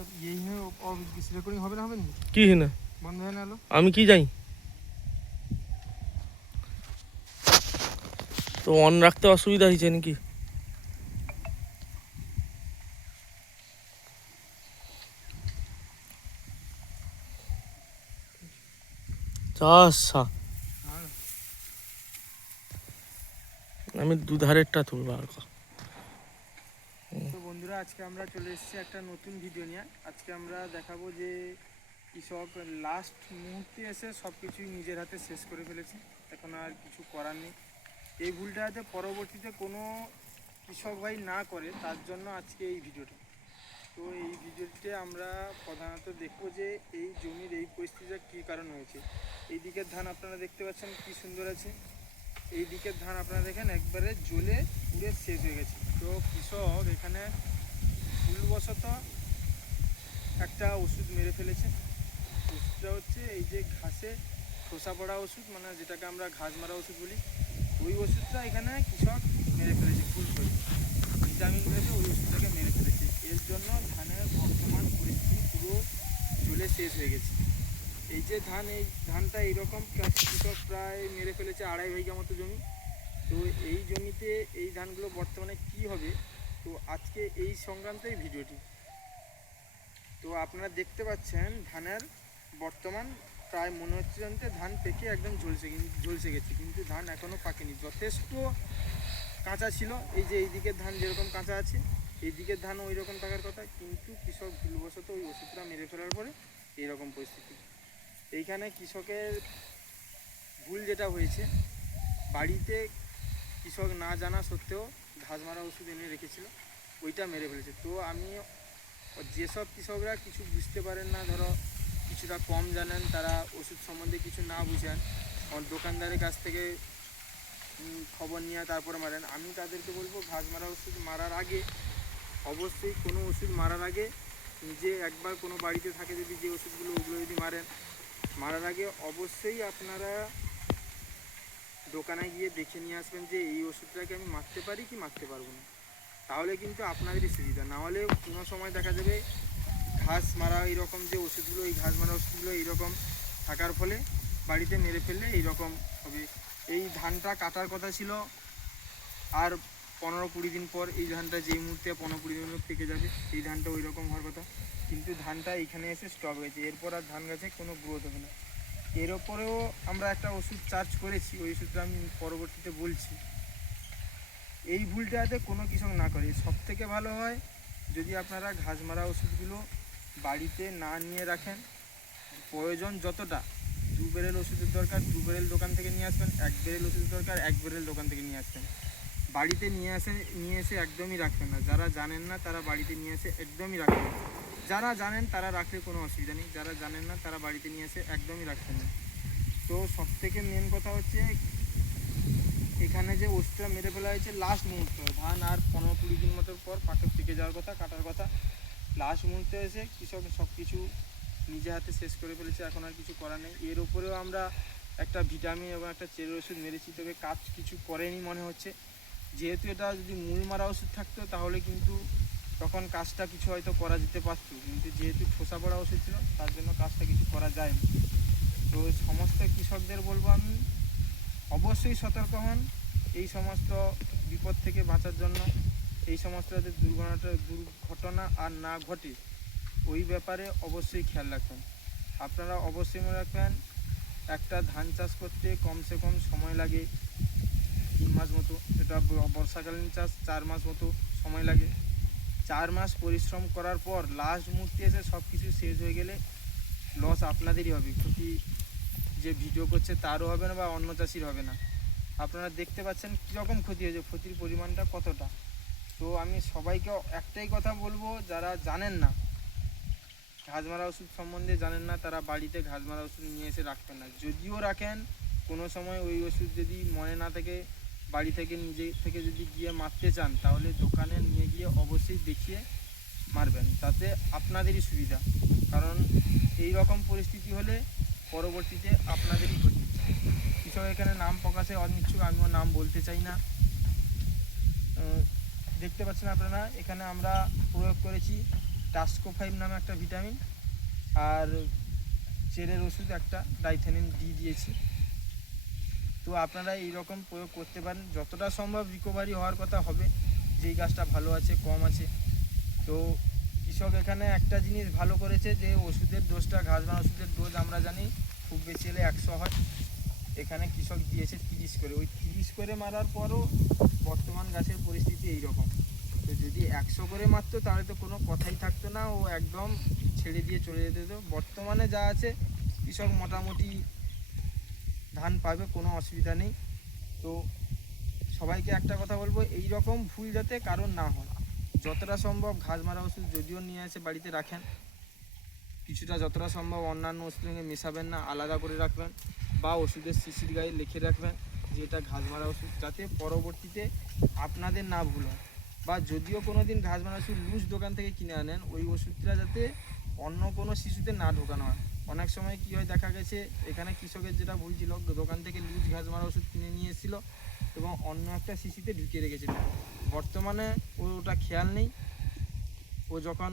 হবে না হবে না কি না বন্ধ হয়ে গেল আমি কি যাই? তো অন রাখতে অসুবিধা হয়েছে নাকি? চাষা আমি দুধারেরটা তুলবো আর ক- তো বন্ধুরা আজকে আমরা চলে এসেছি একটা নতুন ভিডিও নিয়ে। আজকে আমরা দেখাবো যে কৃষক লাস্ট মুহূর্তে এসে সব কিছুই নিজের হাতে শেষ করে ফেলেছে। এখন আর কিছু করার নেই। এই ভুলটা যাতে পরবর্তীতে কোনো কৃষক ভাই না করে, তার জন্য আজকে এই ভিডিওটা তো এই ভিডিওতে আমরা প্রধানত দেখব যে এই জমির এই পরিস্থিতিটা কী কারণ হয়েছে। এই দিকের ধান আপনারা দেখতে পাচ্ছেন কি সুন্দর আছে। এই দিকের ধান আপনারা দেখেন একবারে জ্বলে পুড়ে শেষ হয়ে গেছে। তো কৃষক এখানে ভুলবশত একটা ওষুধ মেরে ফেলেছে। ওষুধটা হচ্ছে এই যে ঘাসে খোসা পড়া ওষুধ মানে যেটাকে আমরা ঘাস মারা ওষুধ বলি। ওই ওষুধটা এখানে কৃষক মেরে ফেলেছে, ভুল করে। ভিটামিন ভেবে ওই ওষুধটাকে মেরে ফেলেছে। এর জন্য ধানের বর্তমান পরিস্থিতি পুরো জলে শেষ হয়ে গেছে। এই যে ধান, এই ধানটা এইরকম কৃষক প্রায় মেরে ফেলেছে আড়াই বিঘা মতো জমি। তো এই জমিতে এই ধানগুলো বর্তমানে কি হবে? তো আজকে এই সংক্রান্তই ভিডিওটি। তো আপনারা দেখতে পাচ্ছেন, ধানের বর্তমান প্রায় মনে হচ্ছে জানতে ধান পেকে একদম ঝলসে ঝলসে গেছে, কিন্তু ধান এখনও পাকেনি। যথেষ্ট কাঁচা ছিল, এই যে এই দিকের ধান যেরকম কাঁচা আছে এই দিকের ধান ওই রকম থাকার কথা, কিন্তু কৃষক ভুলবশত ওই ওষুধটা মেরে ফেলার পরে এইরকম পরিস্থিতি। এইখানে কৃষকের ভুল যেটা হয়েছে, বাড়িতে কৃষক না জানা সত্ত্বেও ঘাস মারা ওষুধ এনে রেখেছিল। ওইটা মেরে ফেলেছে। তো আমি যেসব কৃষকরা কিছু বুঝতে পারেন না, ধরো কিছুটা কম জানেন, তারা ওষুধ সম্বন্ধে কিছু না বুঝেন, আমার দোকানদারের কাছ থেকে খবর নিয়ে তারপরে মারেন। আমি তাদেরকে বলব ঘাস মারা ওষুধ মারার আগে, অবশ্যই কোনো ওষুধ মারার আগে নিজে একবার কোনো বাড়িতে থাকে যদি যে ওষুধগুলো ওগুলো যদি মারেন, মারার আগে অবশ্যই আপনারা দোকানে গিয়ে দেখে নিয়ে আসবেন যে এই ওষুধটাকে আমি মারতে পারি কি মারতে পারব না। তাহলে কিন্তু আপনাদেরই সুবিধা। না হলে কোনো সময় দেখা যাবে ঘাস মারা এইরকম যে ওষুধগুলো, এই ঘাস মারা ওষুধগুলো এইরকম থাকার ফলে বাড়িতে মেরে ফেললে এইরকম হবে। এই ধানটা কাটার কথা ছিল। আর পনেরো কুড়ি দিন পর এই ধানটা যেই মুহূর্তে পনেরো কুড়ি দিন পেকে যাবে, এই ধানটা ওই রকম হওয়ার কথা। কিন্তু ধানটা এখানে এসে স্টক হয়েছে এরপর আর ধান গাছে কোনো গ্রোথ হবে না। এর ওপরেও আমরা একটা ওষুধ চার্জ করেছি, ওই ওষুধটা আমি পরবর্তীতে বলছি। এই ভুলটা যাতে কোনো কৃষক না করে সব থেকে ভালো হয় যদি আপনারা ঘাস মারা ওষুধগুলো বাড়িতে না নিয়ে রাখেন, প্রয়োজন যতটা, দু বেরেল ওষুধের দরকার, দু বেরেল দোকান থেকে নিয়ে আসবেন, এক বেরেল ওষুধের দরকার, এক বেরেল দোকান থেকে নিয়ে আসবেন। বাড়িতে নিয়ে আসে, নিয়ে এসে একদমই রাখবেন না। যারা জানেন না, তারা বাড়িতে নিয়ে এসে একদমই রাখবেন না। যারা জানেন, তারা রাখলে কোনো অসুবিধা নেই। যারা জানেন না, তারা বাড়িতে নিয়ে এসে একদমই রাখবেন না। তো সব থেকে মেন কথা হচ্ছে, এখানে যে ওষুধটা মেরে ফেলা হয়েছে লাস্ট মুহূর্ত ধান আর পনেরো কুড়ি দিন মতো পর পাকে থেকে যাওয়ার কথা, কাটার কথা। লাস্ট মুহূর্তে এসে কৃষক সব কিছু নিজে হাতে শেষ করে ফেলেছে। এখন আর কিছু করার নেই। এর উপরেও আমরা একটা ভিটামিন এবং একটা চেরের ওষুধ মেরেছি। তবে কাজ কিছু করেনি মনে হচ্ছে। যেহেতু এটা যদি মূল মারা ওষুধ থাকতো, তাহলে কিন্তু তখন কাজটা কিছু হয়তো করা যেতে পারতো। কিন্তু যেহেতু ঠোসা পড়া ওষুধ ছিল, তার জন্য কাজটা কিছু করা যায়নি। তো সমস্ত কৃষকদের বলব আমি, অবশ্যই সতর্ক হন। এই সমস্ত বিপদ থেকে বাঁচার জন্য, এই সমস্ত যাতে দুর্ঘটনা দুর্ঘটনা আর না ঘটে, ওই ব্যাপারে অবশ্যই খেয়াল রাখবেন আপনারা অবশ্যই মনে রাখবেন, একটা ধান চাষ করতে কমসে কম সময় লাগে। তিন মাস মতো। এটা বর্ষাকালীন চাষ, চার মাস মতো সময় লাগে। চার মাস পরিশ্রম করার পর লাস্ট মুহূর্তে এসে সব কিছু শেষ হয়ে গেলে লস আপনাদেরই হবে। ক্ষতি যে ভিডিও করছে তারও হবে না বা অন্য চাষির হবে না। আপনারা দেখতে পাচ্ছেন কীরকম ক্ষতি হয়েছে, ক্ষতির পরিমাণটা কতটা। তো আমি সবাইকে একটাই কথা বলব, যারা জানেন না ঘাস মারা ওষুধ সম্বন্ধে জানেন না, তারা বাড়িতে ঘাস মারা ওষুধ নিয়ে এসে রাখবেন না। যদিও রাখেন, কোনো সময় ওই ওষুধ যদি মনে না থাকে বাড়ি থেকে নিজে থেকে যদি গিয়ে মারতে চান, তাহলে দোকানে নিয়ে গিয়ে অবশ্যই দেখিয়ে মারবেন। তাতে আপনাদেরই সুবিধা। কারণ এই রকম পরিস্থিতি হলে পরবর্তীতে আপনাদেরই ক্ষতি। কৃষক এখানে নাম প্রকাশে অনিচ্ছুক, আমিও নাম বলতে চাই না। দেখতে পাচ্ছেন আপনারা, এখানে আমরা প্রয়োগ করেছি টাস্কো ফাইভ নামে একটা ভিটামিন, আর চেরের ওষুধ একটা ডাইথেনিন ডি দিয়েছি। তো আপনারা এইরকম প্রয়োগ করতে পারেন। যতটা সম্ভব রিকভারি হওয়ার কথা হবে, যেই গাছটা ভালো আছে, কম আছে। তো কৃষক এখানে একটা জিনিস ভালো করেছে যে, ওষুধের ডোজটা ঘাস মারা ওষুধের ডোজ আমরা জানি, খুব বেশি হলে একশো হয়। এখানে কৃষক দিয়েছে তিরিশ করে। ওই তিরিশ করে মারার পরও বর্তমান গাছের পরিস্থিতি এই রকম তো যদি একশো করে মারতো, তাহলে তো কোনো কথাই থাকতো না। ও একদম ছেড়ে দিয়ে চলে যেতে। বর্তমানে যা আছে, কৃষক মোটামুটি ধান পাবে, কোনো অসুবিধা নেই। তো সবাইকে একটা কথা বলব এই রকম ভুল যাতে কারণ না হয়। যতটা সম্ভব ঘাস মারা ওষুধ যদিও নিয়ে এসে বাড়িতে রাখেন। কিছুটা যতটা সম্ভব অন্যান্য ওষুধের সঙ্গে মেশাবেন না, আলাদা করে রাখবেন বা ওষুধের শিশির গায়ে লিখে রাখবেন যে এটা ঘাস মারা ওষুধ, যাতে পরবর্তীতে আপনাদের না ভুল হয়। বা যদিও কোনো দিন ঘাস মারা ওষুধ লুজ দোকান থেকে কিনে আনেন, ওই ওষুধটা যাতে অন্য কোনো শিশুতে না ঢোকানো হয়। অনেক সময় কি হয়, দেখা গেছে এখানে কৃষকের যেটা ভুল ছিল, দোকান থেকে লুজ ঘাস মারা ওষুধ কিনে নিয়ে এসেছিল এবং অন্য একটা শিশিতে ঢুকিয়ে রেখেছিল। বর্তমানে ও ওটা খেয়াল নেই। ও যখন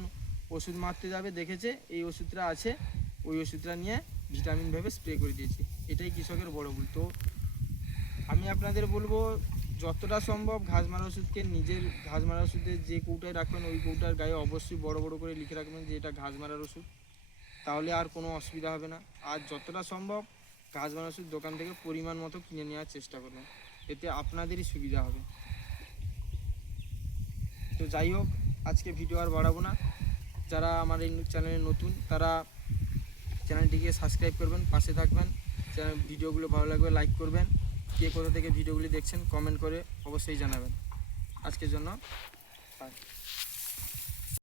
ওষুধ মারতে যাবে, দেখেছে এই ওষুধটা আছে, ওই ওষুধটা নিয়ে ভিটামিন ভেবে স্প্রে করে দিয়েছে। এটাই কৃষকের বড় ভুল। তো আমি আপনাদের বলব, যতটা সম্ভব ঘাস মারা ওষুধকে নিজের ঘাস মারা ওষুধের যে কৌটায় রাখবেন, ওই কৌটার গায়ে অবশ্যই বড় বড় করে লিখে রাখবেন যে এটা ঘাস মারার ওষুধ। তাহলে আর কোনো অসুবিধা হবে না। আর যতটা সম্ভব মারা ওষুধ দোকান থেকে পরিমাণ মতো কিনে নেওয়ার চেষ্টা করবেন। এতে আপনাদেরই সুবিধা হবে। তো যাই হোক, আজকে ভিডিও আর বাড়াবো না। যারা আমার এই চ্যানেলে নতুন, তারা চ্যানেলটিকে সাবস্ক্রাইব করবেন, পাশে থাকবেন। চ্যানেল ভিডিওগুলো ভালো লাগবে, লাইক করবেন। কে কোথা থেকে ভিডিওগুলি দেখছেন, কমেন্ট করে অবশ্যই জানাবেন। আজকের জন্য বাই